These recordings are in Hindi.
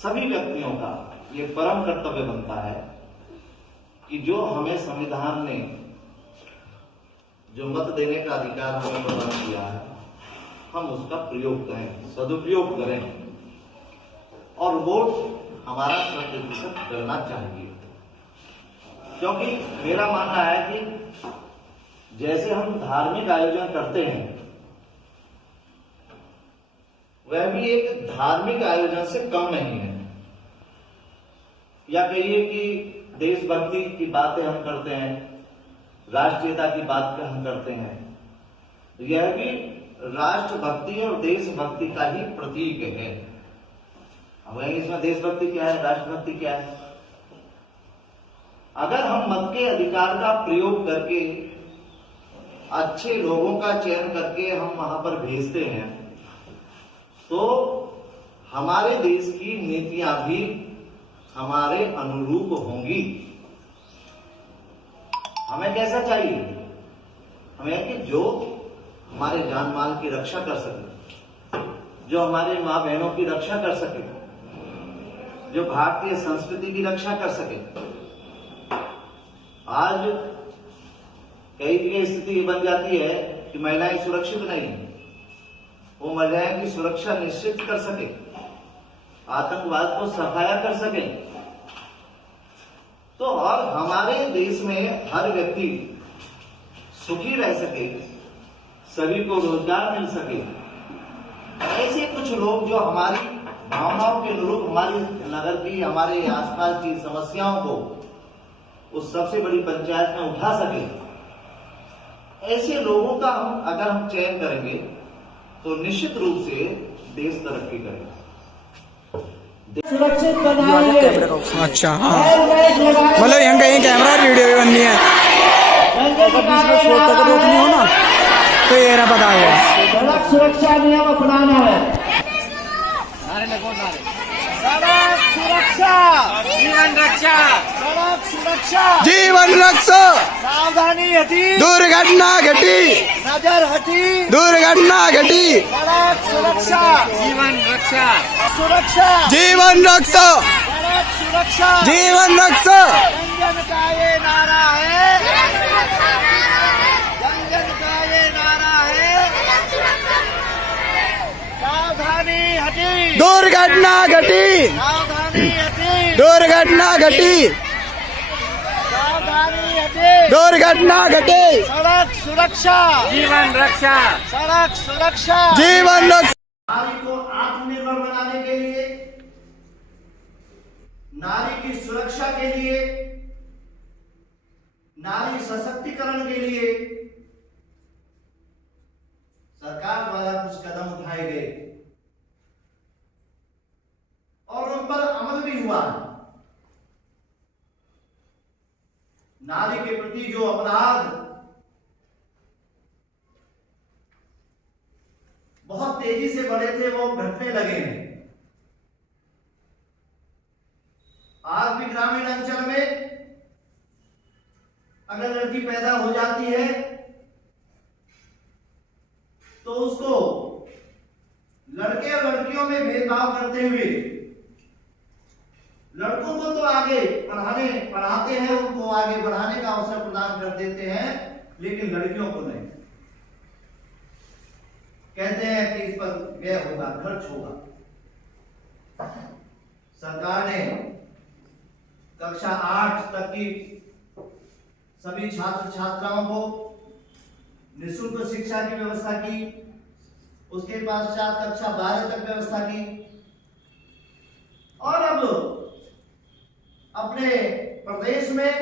सभी व्यक्तियों का ये परम कर्तव्य बनता है कि जो हमें संविधान ने जो मत देने का अधिकार हमें प्रदान किया है, हम उसका प्रयोग करें, सदुपयोग करें और वोट हमारा 100% करना चाहिए। क्योंकि मेरा मानना है कि जैसे हम धार्मिक आयोजन करते हैं, वह भी एक धार्मिक आयोजन से कम नहीं है। या कहिए कि देशभक्ति की बातें हम करते हैं, राष्ट्रीयता की बात हम करते हैं, यह भी राष्ट्रभक्ति और देशभक्ति का ही प्रतीक है। अब इसमें देशभक्ति क्या है, राष्ट्रभक्ति क्या है? अगर हम मत के अधिकार का प्रयोग करके अच्छे लोगों का चयन करके हम वहां पर भेजते हैं, तो हमारे देश की नीतियां भी हमारे अनुरूप होंगी। हमें कैसा चाहिए? हमें कि जो हमारे जान माल की रक्षा कर सके, जो हमारे माँ बहनों की रक्षा कर सके, जो भारतीय संस्कृति की रक्षा कर सके। आज कई जगह स्थिति ये बन जाती है कि महिलाएं सुरक्षित नहीं है। वो महिलाएं की सुरक्षा निश्चित कर सके, आतंकवाद को सफाया कर सके, तो और हमारे देश में हर व्यक्ति सुखी रह सके, सभी को रोजगार मिल सके। ऐसे कुछ लोग जो हमारी भावनाओं के अनुरूप हमारी नगर की, हमारे आसपास की समस्याओं को उस सबसे बड़ी पंचायत में उठा सके, ऐसे लोगों का अगर हम चयन करेंगे तो निश्चित रूप से देश तरक्की करेगा। सुरक्षित बनाएंगे। अच्छा, हाँ, मतलब यहाँ कहीं कैमरा और वीडियो भी बननी है, अगर बीच में शोर तक रोकनी हो ना तो ये ना पता है। सड़क सुरक्षा नियम अपनाना है। सड़क सुरक्षा जीवन रक्षा, सड़क सुरक्षा जीवन रक्षा, सावधानी हटी, दुर्घटना घटी, नजर हटी, दुर्घटना घटी, सड़क सुरक्षा जीवन रक्षा, सुरक्षा जीवन रक्षा, सड़क सुरक्षा जीवन रक्षा। जन का ये नारा है, जन का ये नारा है, सावधानी हटी, दुर्घटना घटी, सावधानी हटी, दुर्घटना घटी, सावधानी हटी, दुर्घटना घटी, सड़क सुरक्षा जीवन रक्षा, सड़क सुरक्षा जीवन रक्षा। नारी को आत्मनिर्भर बनाने के लिए, नारी की सुरक्षा के लिए, नारी सशक्तिकरण के लिए सरकार द्वारा कुछ कदम उठाए गए और उन पर अमल भी हुआ। नारी के प्रति जो अपराध बहुत तेजी से बढ़े थे, वो घटने लगे हैं। आज भी ग्रामीण अंचल में अगर लड़की पैदा हो जाती है तो उसको लड़के और लड़कियों में भेदभाव करते हुए लड़कों को तो आगे पढ़ाते हैं, उनको आगे बढ़ाने का अवसर प्रदान कर देते हैं, लेकिन लड़कियों को नहीं। कहते हैं कि इस पर व्यय होगा, खर्च होगा। सरकार ने कक्षा 8 तक की सभी छात्र छात्राओं को निःशुल्क शिक्षा की व्यवस्था की, उसके पश्चात कक्षा 12 तक व्यवस्था की, और अब अपने प्रदेश में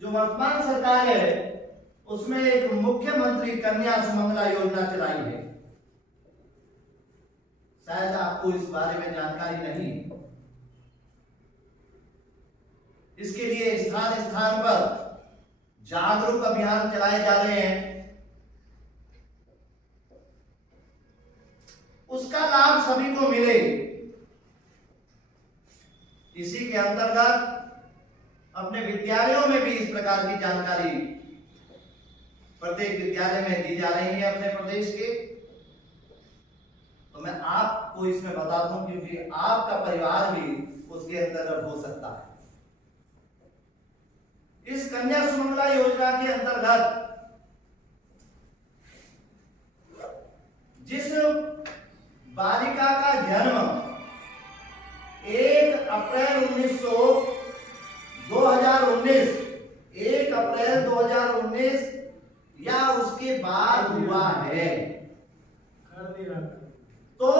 जो वर्तमान सरकार है उसमें एक मुख्यमंत्री कन्या सुमंगला योजना चलाई है। शायद आपको इस बारे में जानकारी नहीं। इसके लिए स्थान स्थान पर जागरूक अभियान चलाए जा रहे हैं। उसका लाभ सभी को मिले, इसी के अंतर्गत अपने विद्यालयों में भी इस प्रकार की जानकारी प्रत्येक विद्यालय में दी जा रही है अपने प्रदेश के। तो मैं आप आपको इसमें बता दूं, क्योंकि आपका परिवार भी उसके अंतर्गत हो सकता है। इस कन्या सुमंगला योजना के अंतर्गत जिस बालिका का जन्म 1 अप्रैल 2019 या उसके बाद हुआ है, तो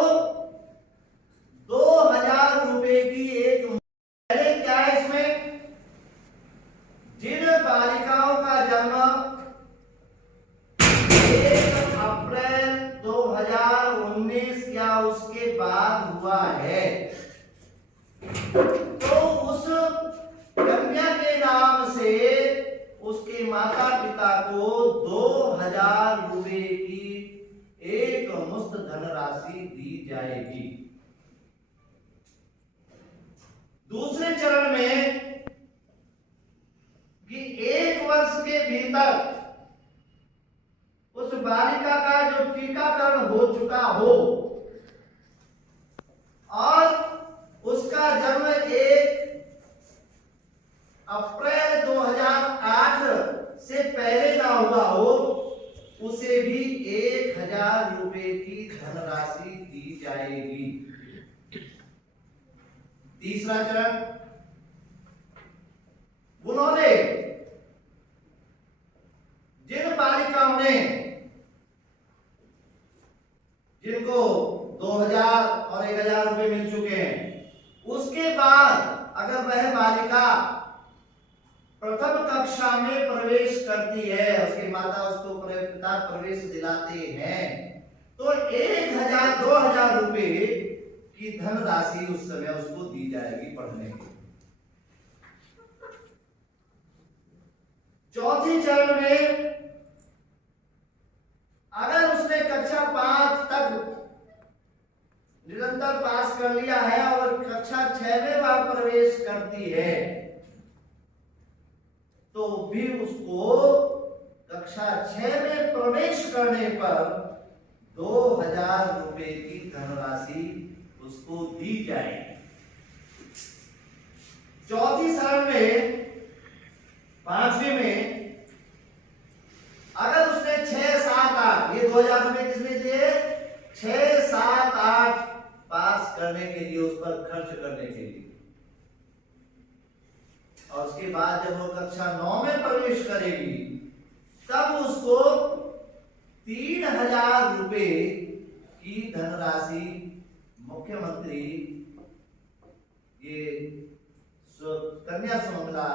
2000 रुपए की एक पहले क्या है इसमें, जिन बालिकाओं का जन्म 1 अप्रैल 2019 या उसके बाद हुआ है, तो उस कन्या के नाम से उसके माता पिता को 2000 रुपए की एक मुश्त धनराशि दी जाएगी। दूसरे चरण में कि 1 वर्ष के भीतर उस बालिका का जो टीकाकरण हो चुका हो और उसका जन्म 1 अप्रैल 2008 से पहले ना हुआ हो, उसे भी 1000 रुपए की धनराशि दी जाएगी। तीसरा चरण, उन्होंने जिन बालिकाओं ने जिनको 2000 और 1000 रुपए मिल चुके हैं, उसके बाद अगर वह बालिका प्रथम कक्षा में प्रवेश करती है, उसकी माता उसको पिता प्रवेश दिलाते हैं, तो 1000-2000 रुपए की धनराशि उस समय उसको दी जाएगी पढ़ने के लिए। चौथे चरण में अगर उसने कक्षा 5 तक निरंतर पास कर लिया है और कक्षा 6 में वह प्रवेश करती है, तो भी उसको कक्षा 6 में प्रवेश करने पर 2000 रुपए की धनराशि उसको दी जाएगी। चौथी शरण में 5वीं में अगर उसने 6-7-8 ये 2000 रुपए किसने दिए, 6-7-8 पास करने के लिए, उस पर खर्च करने के लिए, और उसके बाद जब वो कक्षा 9 में प्रवेश करेगी तब उसको 3000 रुपए की धनराशि मुख्यमंत्री ये कन्या सुमंगला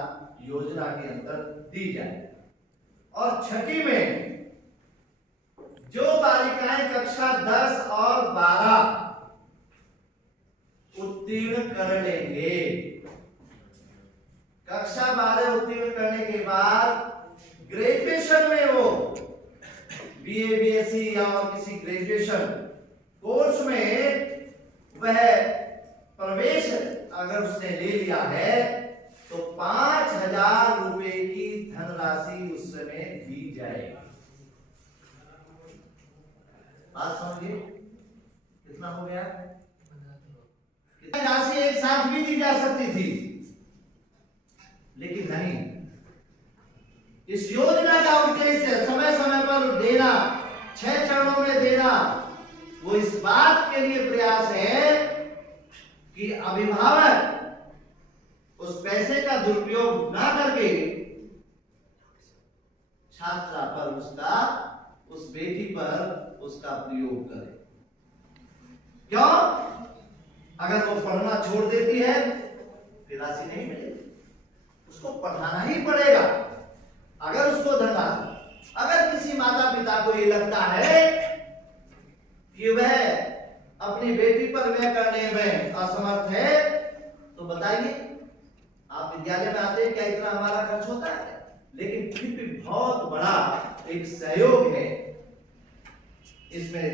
योजना के अंतर्गत दी जाए। और छठी में जो बालिकाएं कक्षा 10 और 12 उत्तीर्ण कर लेंगे, कक्षा 12 उत्तीर्ण करने के बाद ग्रेजुएशन में वो बीए बीएससी या और किसी ग्रेजुएशन कोर्स में वह प्रवेश अगर उसने ले लिया है, तो 5000 रुपए की धनराशि उस समय दी जाएगी। बात समझिए कितना हो गया, कितनी राशि एक साथ भी दी जा सकती थी, लेकिन नहीं, इस योजना का उद्देश्य समय समय पर देना, 6 चरणों में देना, वो इस बात के लिए प्रयास है कि अभिभावक उस पैसे का दुरुपयोग ना करके छात्रा पर उस बेटी पर उसका प्रयोग करे। क्यों? अगर वो पढ़ना छोड़ देती है फिर राशि नहीं मिलेगी, उसको पढ़ाना ही पड़ेगा। अगर उसको अगर किसी माता पिता को ये लगता है कि वह अपनी बेटी पर व्यय करने में असमर्थ है, तो बताइए, आप विद्यालय में आते हैं, क्या इतना हमारा खर्च होता है? लेकिन फिर भी बहुत बड़ा एक सहयोग है, इसमें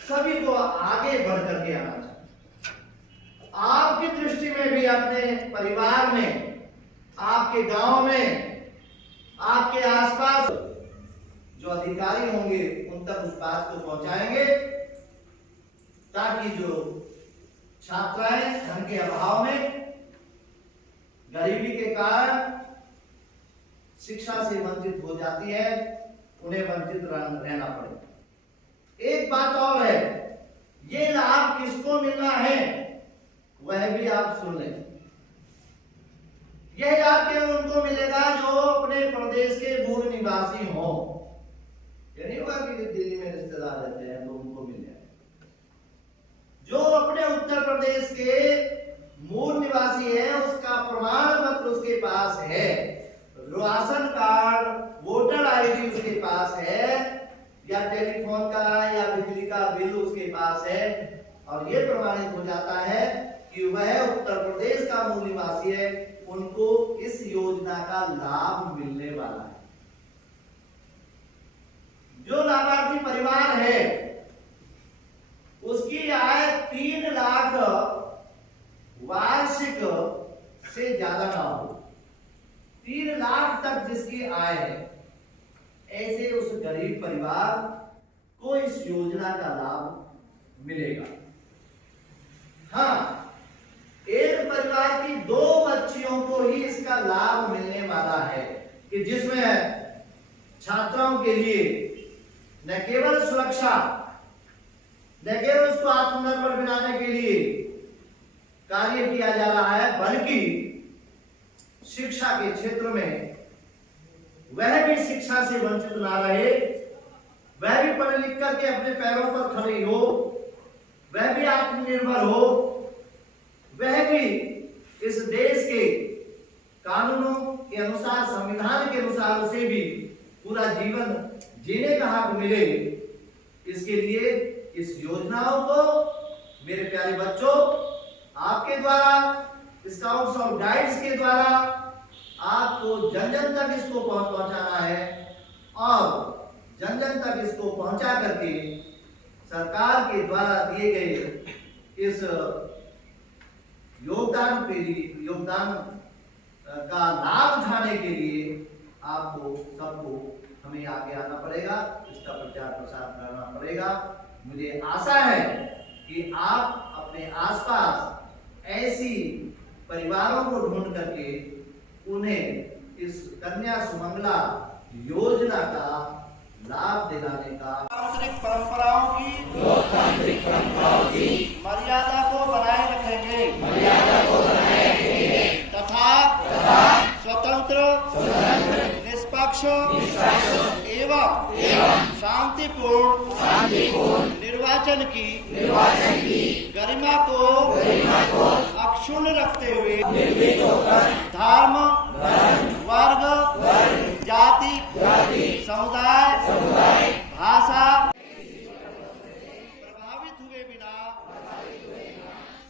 सभी को आगे बढ़ करके आना चाहिए। आपकी दृष्टि में भी, अपने परिवार में, आपके गांव में, आपके आसपास जो अधिकारी होंगे उन तक उस बात को पहुंचाएंगे। ताकि जो छात्राएं धन के अभाव में, गरीबी के कारण शिक्षा से वंचित हो जाती है, उन्हें वंचित रहना पड़े। एक बात और है, ये लाभ किसको मिलना है वह भी आप सुन लें। यह लाभ केवल उनको मिलेगा जो अपने प्रदेश के मूल निवासी हो। ये नहीं होगा कि दिल्ली में रिश्तेदार रहते हैं तो उनको मिल जाए। जो अपने उत्तर प्रदेश के मूल निवासी है, उसका प्रमाण पत्र उसके पास है, राशन कार्ड, वोटर आईडी उसके पास है, या टेलीफोन का या बिजली का बिल उसके पास है, और ये प्रमाणित हो जाता है कि वह उत्तर प्रदेश का मूल निवासी है, उनको इस योजना का लाभ मिलने वाला है। जो लाभार्थी परिवार है उसकी आय 3 लाख वार्षिक से ज्यादा ना हो, 3 लाख तक जिसकी आय है, ऐसे उस गरीब परिवार को इस योजना का लाभ मिलेगा। हाँ, एक परिवार की 2 बच्चियों को ही इसका लाभ मिलने वाला है, कि जिसमें छात्राओं के लिए न केवल सुरक्षा, न केवल उसको आत्मनिर्भर बनाने के लिए कार्य किया जा रहा है, बल्कि शिक्षा के क्षेत्र में वह भी शिक्षा से वंचित ना रहे, वह भी पढ़ लिख करके अपने पैरों पर खड़ी हो, वह भी आत्मनिर्भर हो, वह भी इस देश के कानूनों के अनुसार, संविधान के अनुसार उसे भी पूरा जीवन जीने का हक मिले। इसके लिए इस योजनाओं को मेरे प्यारे बच्चों, आपके द्वारा, स्काउट्स और गाइड्स के द्वारा आपको जन जन तक इसको पहुंचाना है, और जन जन तक इसको पहुंचा करके सरकार के द्वारा दिए गए इस योगदान का लाभ उठाने के लिए आपको सबको हमें आगे आना पड़ेगा, इसका प्रचार प्रसार करना पड़ेगा। मुझे आशा है कि आप अपने आसपास ऐसी परिवारों को ढूंढ करके उन्हें इस कन्या सुमंगला योजना का लाभ दिलाने का लोकतांत्रिक परंपराओं की मर्यादा को बनाए रखेंगे तथा स्वतंत्र, निष्पक्ष एवं शांतिपूर्ण निर्वाचन की गरिमा को अक्षुण्ण रखते हुए धर्म, वर्ग, जाति, समुदाय, भाषा प्रभावित हुए बिना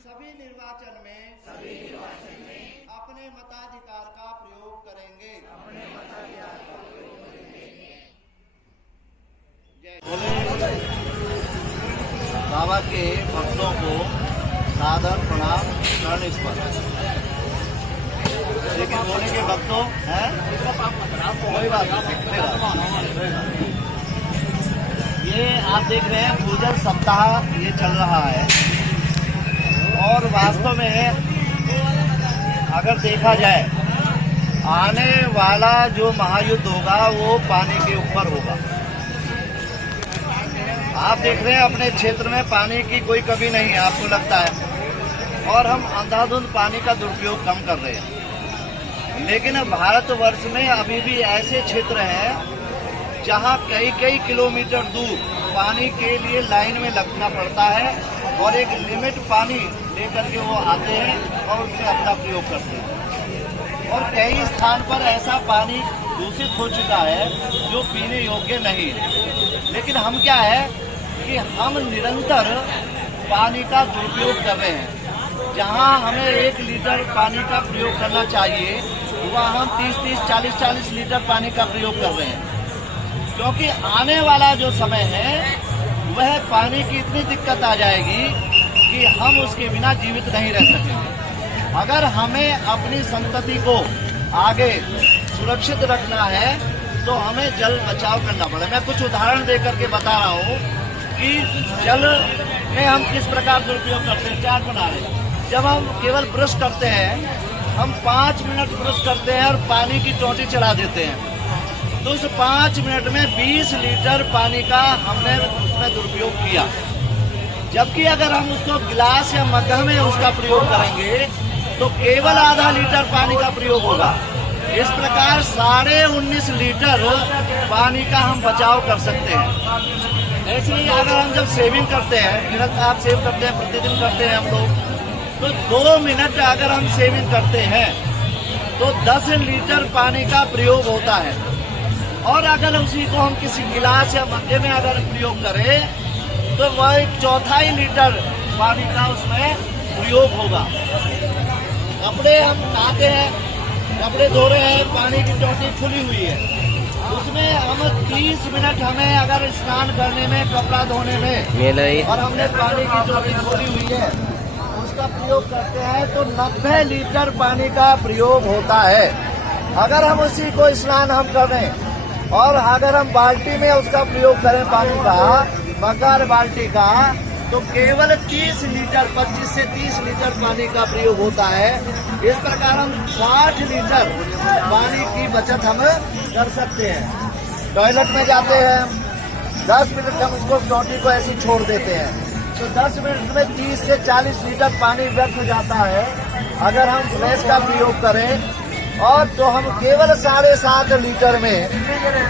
सभी निर्वाचन में अपने मताधिकार का प्रयोग करेंगे। बाबा के भक्तों को सादर प्रणाम करने पर, लेकिन बोले के भक्तों हैं कोई बात नहीं। ये आप देख रहे हैं पूजन सप्ताह ये चल रहा है, और वास्तव में अगर देखा जाए आने वाला जो महायुद्ध होगा वो पानी के ऊपर होगा। आप देख रहे हैं अपने क्षेत्र में पानी की कोई कमी नहीं है, आपको लगता है, और हम अंधाधुंध पानी का दुरुपयोग कम कर रहे हैं। लेकिन भारतवर्ष में अभी भी ऐसे क्षेत्र हैं जहां कई कई किलोमीटर दूर पानी के लिए लाइन में लगना पड़ता है, और एक लिमिट पानी लेकर के वो आते हैं और उससे अपना प्रयोग करते हैं। और कई स्थान पर ऐसा पानी दूषित हो चुका है जो पीने योग्य नहीं है। लेकिन हम क्या है कि हम निरंतर पानी का दुरुपयोग कर रहे हैं। जहां हमें 1 लीटर पानी का प्रयोग करना चाहिए, वहाँ हम 30-30, 40-40 लीटर पानी का प्रयोग कर रहे हैं। क्योंकि आने वाला जो समय है वह पानी की इतनी दिक्कत आ जाएगी कि हम उसके बिना जीवित नहीं रह सकेंगे। अगर हमें अपनी संतति को आगे सुरक्षित रखना है तो हमें जल बचाव करना पड़ेगा। मैं कुछ उदाहरण देकर के बता रहा हूँ कि जल में हम किस प्रकार दुरुपयोग करते हैं। चार्ट बना रहे हैं, जब हम केवल ब्रश करते हैं, हम 5 मिनट ब्रश करते हैं और पानी की टोंटी चला देते हैं, तो उस 5 मिनट में 20 लीटर पानी का हमने उसमें दुरुपयोग किया। जबकि अगर हम उसको गिलास या मग्गा में उसका प्रयोग करेंगे तो केवल आधा लीटर पानी का प्रयोग होगा। इस प्रकार 19.5 लीटर पानी का हम बचाव कर सकते हैं। ऐसे ही अगर हम जब सेविंग करते हैं, निरंतर आप सेव करते हैं, प्रतिदिन करते हैं हम लोग, तो 2 मिनट अगर हम सेविंग करते हैं तो 10 लीटर पानी का प्रयोग होता है। और अगर उसी को हम किसी गिलास या मग्गे में अगर प्रयोग करें तो वह 1/4 लीटर पानी का उसमें प्रयोग होगा। कपड़े हम नहाते हैं, कपड़े धो रहे हैं, पानी की टोंटी खुली हुई है, उसमें हम 30 मिनट हमें अगर स्नान करने में, कपड़ा धोने में, और हमने पानी की टोंटी खोली हुई है, उसका प्रयोग करते हैं तो 90 लीटर पानी का प्रयोग होता है। अगर हम उसी को स्नान हम करें और अगर हम बाल्टी में उसका प्रयोग करें पानी का, मग्गा बाल्टी का, तो केवल 30 लीटर, 25 से 30 लीटर पानी का प्रयोग होता है। इस प्रकार हम 60 लीटर पानी की बचत हम कर सकते हैं। टॉयलेट में जाते हैं, 10 मिनट हम उसको टोंटी को ऐसे छोड़ देते हैं, तो 10 मिनट में 30 से 40 लीटर पानी व्यर्थ हो जाता है। अगर हम फ्लैश का प्रयोग करें और तो हम केवल 7.5 लीटर में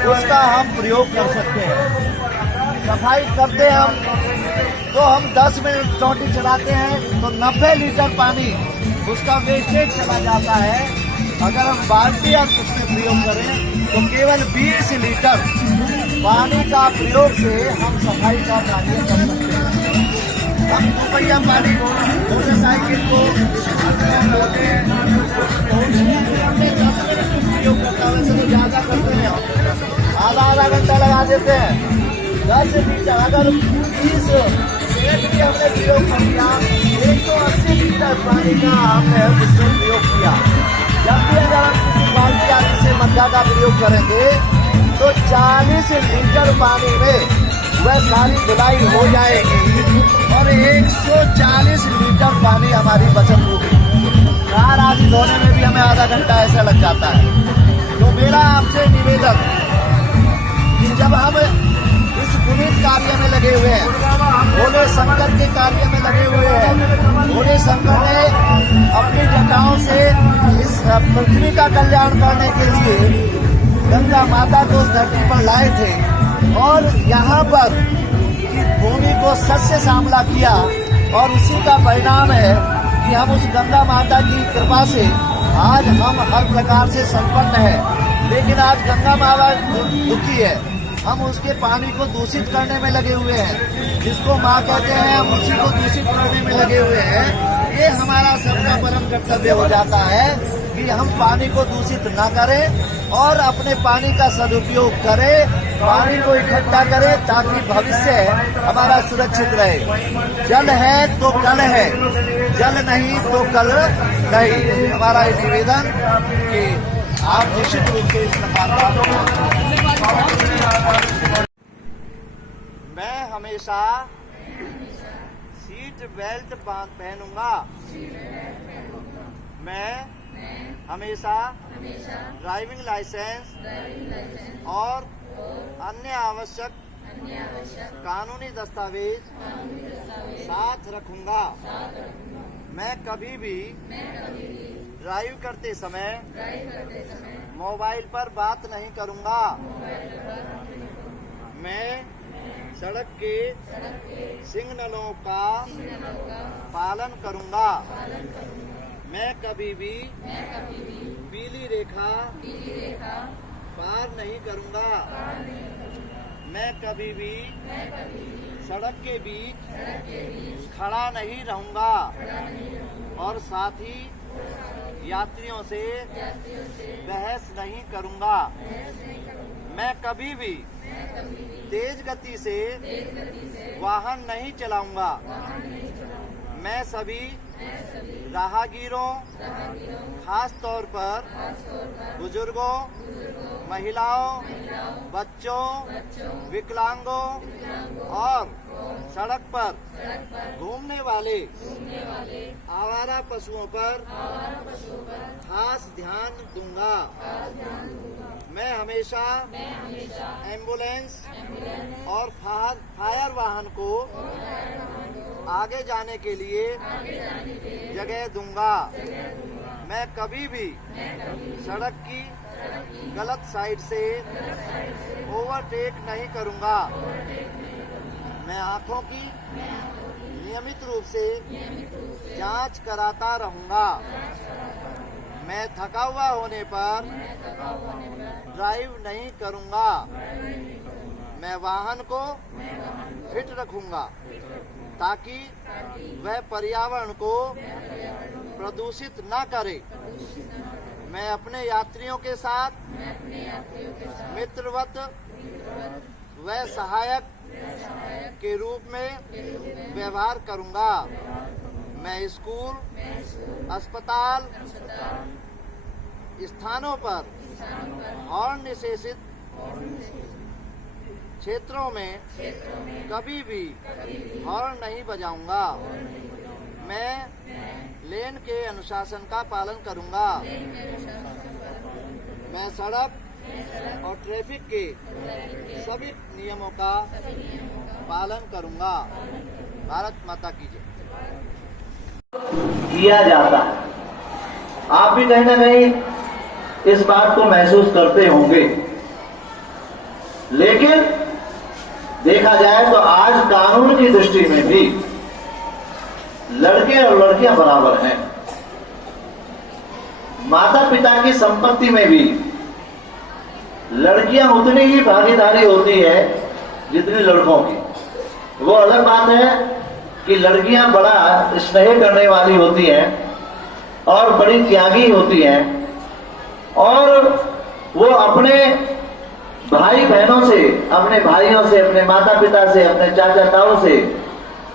उसका हम प्रयोग कर सकते हैं। सफाई करते हैं हम, तो हम 10 मिनट टोंटी चलाते हैं तो 90 लीटर पानी उसका वेस्टेज चला जाता है। अगर हम बाल्टी या उसमें प्रयोग करें तो केवल 20 लीटर पानी का प्रयोग से हम सफाई का कार्य कर सकते हैं। हम 2 पहिया पानी मोटरसाइकिल को हमने 10 मिनट प्रयोग करता है, वैसे तो ज्यादा करते हैं, आधा घंटा लगा देते हैं। 10 लीटर अगर 20 मिनट भी हमने प्रयोग किया, 180 लीटर पानी का हमने उसमें प्रयोग किया। जब भी अगर हम किसी बाल्टी या किसी मग्गा का प्रयोग करेंगे तो 40 लीटर पानी में वह सारी धुलाई हो जाएगी और 140 लीटर पानी हमारी बचत होगी। कार आदि धोने में भी हमें आधा घंटा ऐसा लग जाता है। तो मेरा आपसे निवेदन कि जब हम इस पुनीत कार्य में लगे हुए हैं, भोले शंकर के कार्य में लगे हुए हैं, भोले शंकर ने अपनी जटाओं से इस पृथ्वी का कल्याण करने के लिए गंगा माता को उस धरती पर लाए थे और यहाँ पर भूमि को सस्य श्यामला किया। और उसी का परिणाम है कि हम उस गंगा माता की कृपा से आज हम हर प्रकार से संपन्न हैं। लेकिन आज गंगा माता दुखी है, हम उसके पानी को दूषित करने में लगे हुए हैं, जिसको माँ कहते हैं, हम उसी को दूषित करने में लगे हुए हैं। ये हमारा सबका परम कर्तव्य हो जाता है कि हम पानी को दूषित न करें और अपने पानी का सदुपयोग करें, पानी को इकट्ठा करें ताकि भविष्य हमारा सुरक्षित रहे। जल है तो कल है, जल नहीं तो कल नहीं। हमारा ये निवेदन कि आप निश्चित रूप से इस प्रकार मैं हमेशा सीट बेल्ट पहनूंगा। मैं हमेशा ड्राइविंग लाइसेंस और अन्य आवश्यक कानूनी दस्तावेज साथ रखूंगा। मैं कभी भी ड्राइव करते समय मोबाइल पर बात नहीं करूंगा। मैं सड़क के सिग्नलों का पालन करूंगा। मैं कभी भी पीली रेखा पार नहीं करूंगा। मैं कभी भी सड़क के बीच खड़ा नहीं रहूंगा और साथ ही यात्रियों से बहस नहीं करूंगा। मैं कभी भी तेज गति से वाहन नहीं चलाऊंगा। मैं सभी राहगीरों, खास तौर पर बुजुर्गों, महिलाओं, बच्चों, विकलांगों और सड़क पर घूमने वाले आवारा पशुओं पर खास ध्यान दूंगा। मैं हमेशा एम्बुलेंस और फायर वाहन को आगे जाने के लिए जगह दूंगा। मैं कभी भी सड़क की गलत साइड से ओवरटेक नहीं करूंगा। मैं आंखों की नियमित रूप से जांच कराता रहूंगा। मैं थका हुआ होने पर ड्राइव नहीं करूंगा। मैं वाहन को फिट रखूंगा ताकि वह पर्यावरण को प्रदूषित न करे। मैं अपने यात्रियों के साथ मित्रवत व सहायक के रूप में व्यवहार करूंगा। मैं स्कूल, अस्पताल, स्थानों पर हॉर्न निषेधित क्षेत्रों में कभी भी हॉर्न नहीं बजाऊंगा। मैं लेन के अनुशासन का पालन करूंगा। मैं सड़क और ट्रैफिक के सभी नियमों का पालन करूंगा। भारत माता की जय। किया जाता है। आप भी कहीं ना कहीं इस बात को महसूस करते होंगे, लेकिन देखा जाए तो आज कानून की दृष्टि में भी लड़के और लड़कियां बराबर हैं। माता पिता की संपत्ति में भी लड़कियां उतनी ही भागीदारी होती है जितनी लड़कों की। वो अलग बात है कि लड़कियां बड़ा स्नेह करने वाली होती हैं और बड़ी त्यागी होती हैं और वो अपने भाई बहनों से, अपने भाइयों से, अपने माता पिता से, अपने चाचा ताऊ से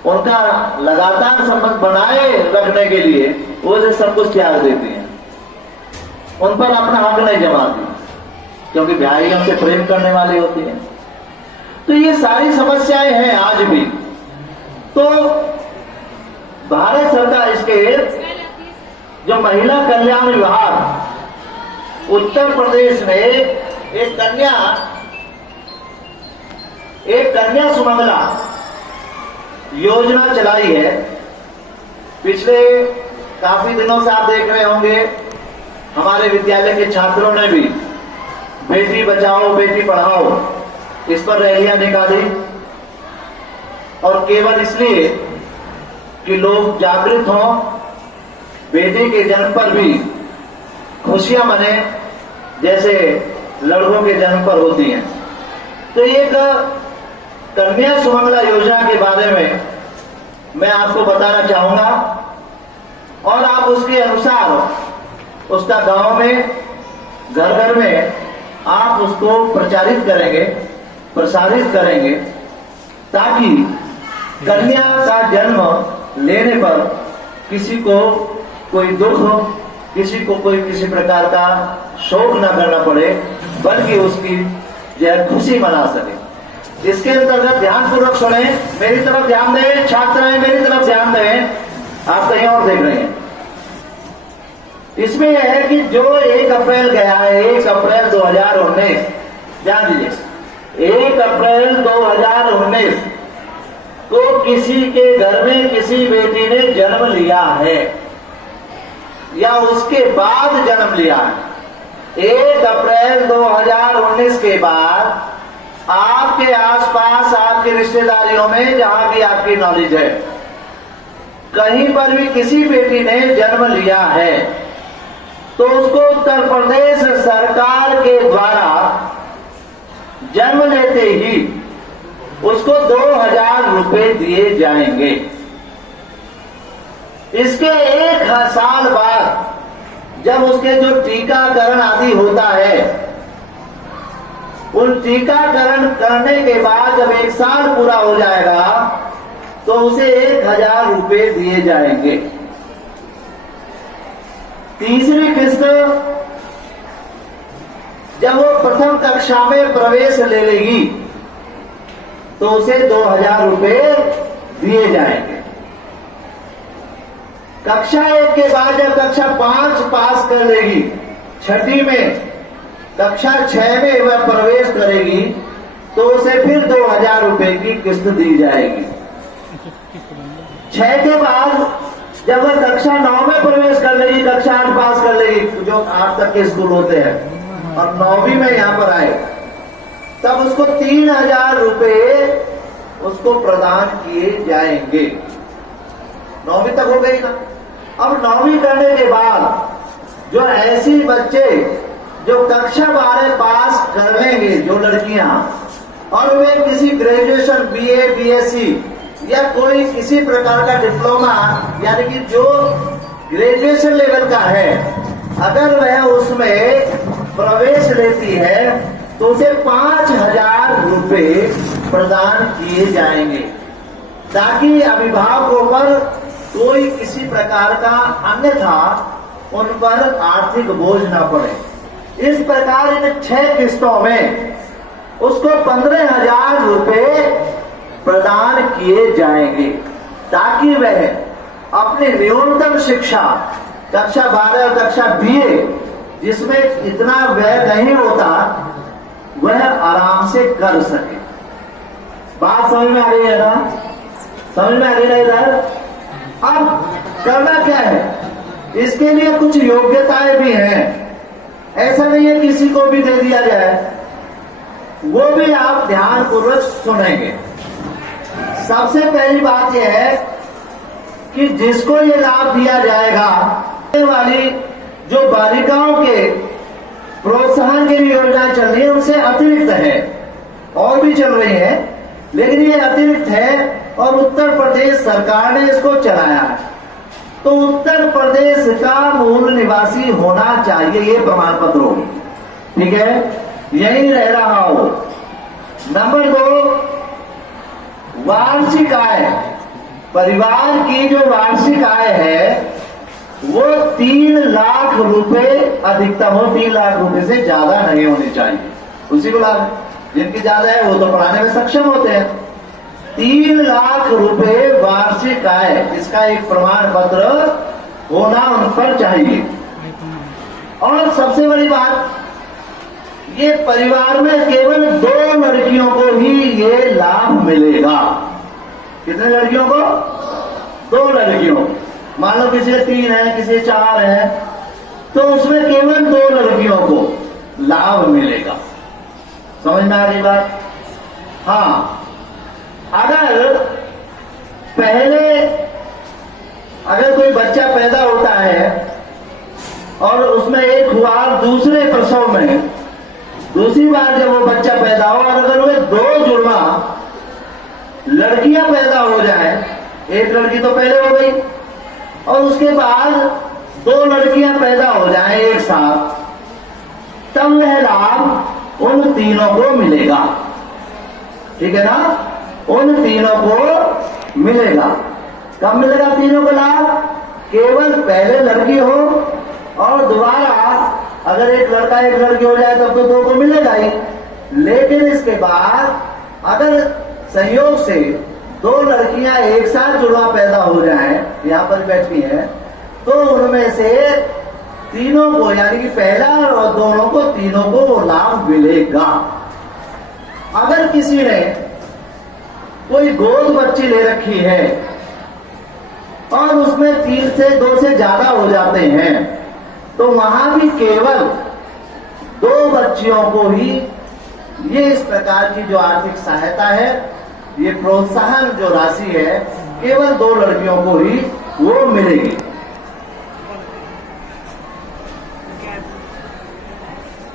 उनका लगातार संबंध बनाए रखने के लिए वो से सब कुछ त्याग देती हैं। उन पर अपना हक नहीं जमाती क्योंकि भाइयों से प्रेम करने वाली होती हैं। तो ये सारी समस्याएं हैं आज भी। तो भारत सरकार इसके जो महिला कल्याण विभाग उत्तर प्रदेश में एक कन्या सुमंगला योजना चलाई है। पिछले काफी दिनों से आप देख रहे होंगे हमारे विद्यालय के छात्रों ने भी बेटी बचाओ बेटी पढ़ाओ इस पर रैलियां निकाली और केवल इसलिए कि लोग जागृत हों, बेटे के जन्म पर भी खुशियां मने जैसे लड़कों के जन्म पर होती हैं। तो एक कन्या सुमंगला योजना के बारे में मैं आपको बताना चाहूंगा और आप उसके अनुसार उसका गांव में, घर घर में आप उसको प्रचारित करेंगे, प्रसारित करेंगे ताकि कन्या का जन्म लेने पर किसी को कोई दुख, किसी को कोई किसी प्रकार का शोक न करना पड़े, बल्कि उसकी जो है खुशी मना सके। इसके अंतर्गत ध्यानपूर्वक सुने, मेरी तरफ ध्यान दें, छात्राएं मेरी तरफ ध्यान दें, आप कहीं और देख रहे हैं। इसमें यह है कि जो 1 अप्रैल गया है, 1 अप्रैल 2019, ध्यान दीजिए, 1 अप्रैल 2019 को किसी के घर में किसी बेटी ने जन्म लिया है या उसके बाद जन्म लिया है, 1 अप्रैल 2019 के बाद आपके आसपास, आपकी रिश्तेदारियों में, जहां भी आपकी नॉलेज है, कहीं पर भी किसी बेटी ने जन्म लिया है तो उसको उत्तर प्रदेश सरकार के द्वारा जन्म लेते ही उसको 2000 रुपए दिए जाएंगे। इसके 1 साल बाद जब उसके जो टीकाकरण आदि होता है, उन टीकाकरण करने के बाद जब 1 साल पूरा हो जाएगा तो उसे 1000 रुपए दिए जाएंगे। तीसरी किस्त जब वो प्रथम कक्षा में प्रवेश ले लेगी तो उसे 2000 रुपए दिए जाएंगे। कक्षा 1 के बाद जब कक्षा 5 पास कर लेगी, छठी में कक्षा 6 में वह प्रवेश करेगी तो उसे फिर 2000 रुपए की किस्त दी जाएगी। 6 के बाद जब वह कक्षा 9 में प्रवेश कर लेगी, कक्षा 8 पास कर लेगी, जो 8 तक के स्कूल होते हैं, और 9वीं में यहां पर आए, तब उसको 3000 रुपए उसको प्रदान किए जाएंगे। 9वीं तक हो गई ना। अब 9वीं करने के बाद जो ऐसी बच्चे जो कक्षा 12 पास कर लेंगे, जो लड़कियां, और वे किसी ग्रेजुएशन, बीए, बीएससी या कोई किसी प्रकार का डिप्लोमा, यानी कि जो ग्रेजुएशन लेवल का है, अगर वह उसमें प्रवेश लेती है तो उसे 5000 रुपए प्रदान किए जाएंगे, ताकि अभिभावकों पर कोई किसी प्रकार का अन्यथा उन पर आर्थिक बोझ न पड़े। इस प्रकार इन 6 किस्तों में उसको 15000 रुपए प्रदान किए जाएंगे, ताकि वह अपनी न्यूनतम शिक्षा कक्षा 12 और कक्षा बीए, जिसमें इतना व्यय नहीं होता, वह आराम से कर सके। बात समझ में आ रही है ना? समझ में आ रही है इधर? अब करना क्या है, इसके लिए कुछ योग्यताएं भी हैं। ऐसा नहीं है किसी को भी दे दिया जाए, वो भी आप ध्यान पूर्वक सुनेंगे। सबसे पहली बात यह है कि जिसको ये लाभ दिया जाएगा, वाली जो बालिकाओं के प्रोत्साहन के लिए योजनाएं चल रही है, उनसे अतिरिक्त है, और भी चल रही है, लेकिन ये अतिरिक्त है और उत्तर प्रदेश सरकार ने इसको चलाया है। तो उत्तर प्रदेश का मूल निवासी होना चाहिए, ये प्रमाण पत्र हो, ठीक है, यही रह रहा हो। नंबर 2, वार्षिक आय, परिवार की जो वार्षिक आय है वो 3 लाख रुपए अधिकतम हो, 3 लाख रुपए से ज्यादा नहीं होनी चाहिए। उसी को लाभ, जिनकी ज्यादा है वो तो पढ़ाने में सक्षम होते हैं। 3 लाख रुपए वार्षिक आय, इसका एक प्रमाण पत्र होना उन पर चाहिए। और सबसे बड़ी बात, ये परिवार में केवल 2 लड़कियों को ही ये लाभ मिलेगा। कितने लड़कियों को? 2 लड़कियों। मान लो किसी 3 है, किसी 4 है, तो उसमें केवल 2 लड़कियों को लाभ मिलेगा। समझ में आ रही बात? हाँ, अगर कोई बच्चा पैदा होता है और उसमें एक हुआ दूसरे प्रसव में, दूसरी बार जब वो बच्चा पैदा हो, और अगर वे 2 जुड़वा लड़कियां पैदा हो जाए, एक लड़की तो पहले हो गई और उसके बाद 2 लड़कियां पैदा हो जाए एक साथ, तब वह लाभ उन तीनों को मिलेगा। ठीक है ना? उन तीनों को मिलेगा। कब मिलेगा तीनों को लाभ? केवल पहले लड़की हो और दोबारा अगर एक लड़का एक लड़की हो जाए तब तो 2 को मिलेगा ही, लेकिन इसके बाद अगर संयोग से 2 लड़कियां एक साथ जुड़वा पैदा हो जाए, यहां पर बैठी है, तो उनमें से तीनों को, यानी कि पहला और दोनों को, तीनों को वो लाभ मिलेगा। अगर किसी ने कोई गोद बच्ची ले रखी है और उसमें 3 से 2 से ज्यादा हो जाते हैं, तो वहां भी केवल 2 बच्चियों को ही ये इस प्रकार की जो आर्थिक सहायता है, ये प्रोत्साहन जो राशि है, केवल 2 लड़कियों को ही वो मिलेगी।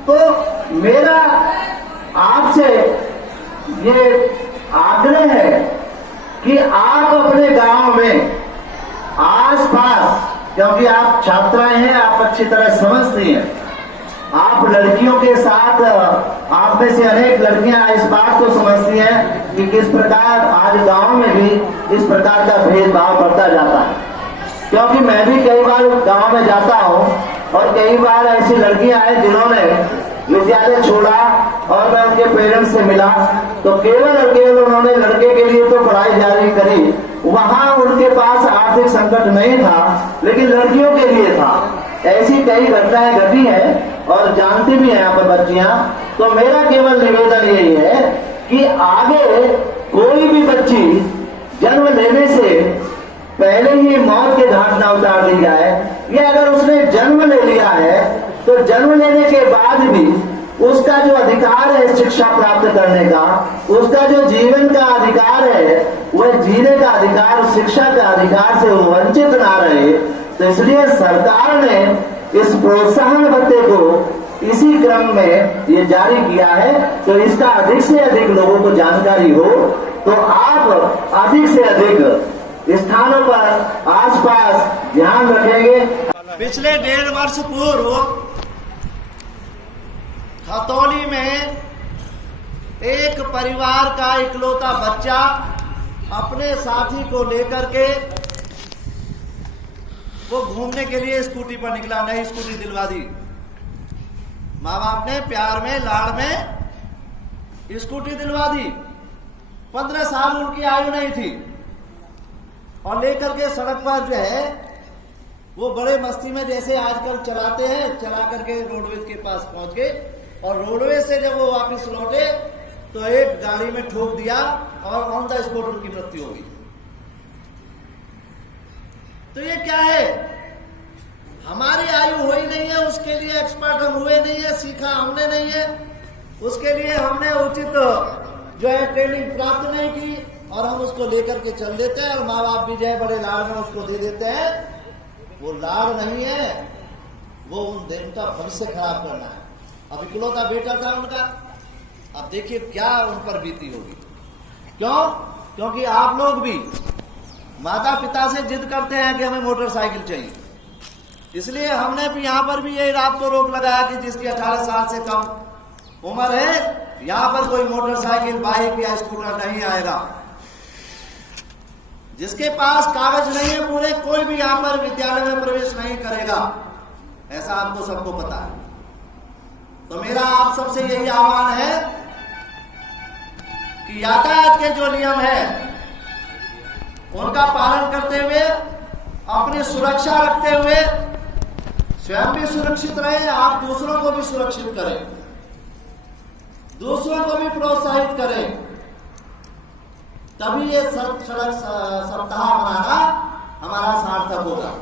तो मेरा आपसे ये आग्रह है कि आप अपने गांव में आसपास, क्योंकि आप छात्राएं हैं, आप अच्छी तरह समझती हैं, आप लड़कियों के साथ, आप में से अनेक लड़कियां इस बात को समझती हैं कि किस प्रकार आज गांव में भी इस प्रकार का भेदभाव बढ़ता जाता है। क्योंकि मैं भी कई बार गांव में जाता हूं और कई बार ऐसी लड़कियां हैं जिन्होंने विद्यालय छोड़ा और मैं उनके पेरेंट्स से मिला तो केवल और केवल उन्होंने लड़के के लिए तो पढ़ाई जारी करी, वहां उनके पास आर्थिक संकट नहीं था, लेकिन लड़कियों के लिए था। ऐसी कई घटनाएं घटी हैं और जानती भी हैं यहाँ पर बच्चियां। तो मेरा केवल निवेदन यही है कि आगे कोई भी बच्ची जन्म लेने से पहले ही मौत के घाट न उतार दी जाए, या अगर उसने जन्म ले लिया है तो जन्म लेने के बाद भी उसका जो अधिकार है शिक्षा प्राप्त करने का, उसका जो जीवन का अधिकार है, वह जीने का अधिकार, शिक्षा का अधिकार से वो वंचित ना रहे। तो इसलिए सरकार ने इस प्रोत्साहन भत्ते को इसी क्रम में ये जारी किया है। तो इसका अधिक से अधिक लोगों को जानकारी हो तो आप अधिक से अधिक स्थानों पर आसपास ध्यान रखेंगे। पिछले 1.5 वर्ष पूर्व खतौली में एक परिवार का इकलौता बच्चा अपने साथी को लेकर के वो घूमने के लिए स्कूटी पर निकला, नई स्कूटी दिलवा दी। माँ बाप ने प्यार में, लाड़ में स्कूटी दिलवा दी। 15 साल उनकी आयु नहीं थी और लेकर के सड़क पर जो है वो बड़े मस्ती में जैसे आजकल चलाते हैं, चला करके रोडवेज के पास पहुंच गए और रोडवेज से जब वो वापस लौटे तो एक गाड़ी में ठोक दिया और ऑन द स्पॉट उनकी मृत्यु हो गई। तो ये क्या है? हमारी आयु हुई नहीं है, उसके लिए एक्सपर्ट हम हुए नहीं है, सीखा हमने नहीं है, उसके लिए हमने उचित जो है ट्रेनिंग प्राप्त नहीं की और हम उसको लेकर के चल देते हैं और माँ बाप भी जो है बड़े लाड़ में उसको दे देते हैं। वो लाड़ नहीं है, वो उनका भविष्य खराब करना है। अब इकलौता बेटा था उनका, अब देखिए क्या उन पर बीती होगी। क्यों? क्योंकि आप लोग भी माता पिता से जिद करते हैं कि हमें मोटरसाइकिल चाहिए, इसलिए हमने भी यहाँ पर भी ये रात को रोक लगाया कि जिसकी 18 साल से कम उम्र है यहाँ पर कोई मोटरसाइकिल, बाइक या स्कूटर नहीं आएगा। जिसके पास कागज नहीं है पूरे, कोई भी यहाँ पर विद्यालय में प्रवेश नहीं करेगा, ऐसा आपको सबको पता है। तो मेरा आप सबसे यही आह्वान है कि यातायात के जो नियम है उनका पालन करते हुए, अपनी सुरक्षा रखते हुए, स्वयं भी सुरक्षित रहे, आप दूसरों को भी सुरक्षित करें, दूसरों को भी प्रोत्साहित करें, तभी ये सड़क सप्ताह मनाना हमारा सार्थक होगा।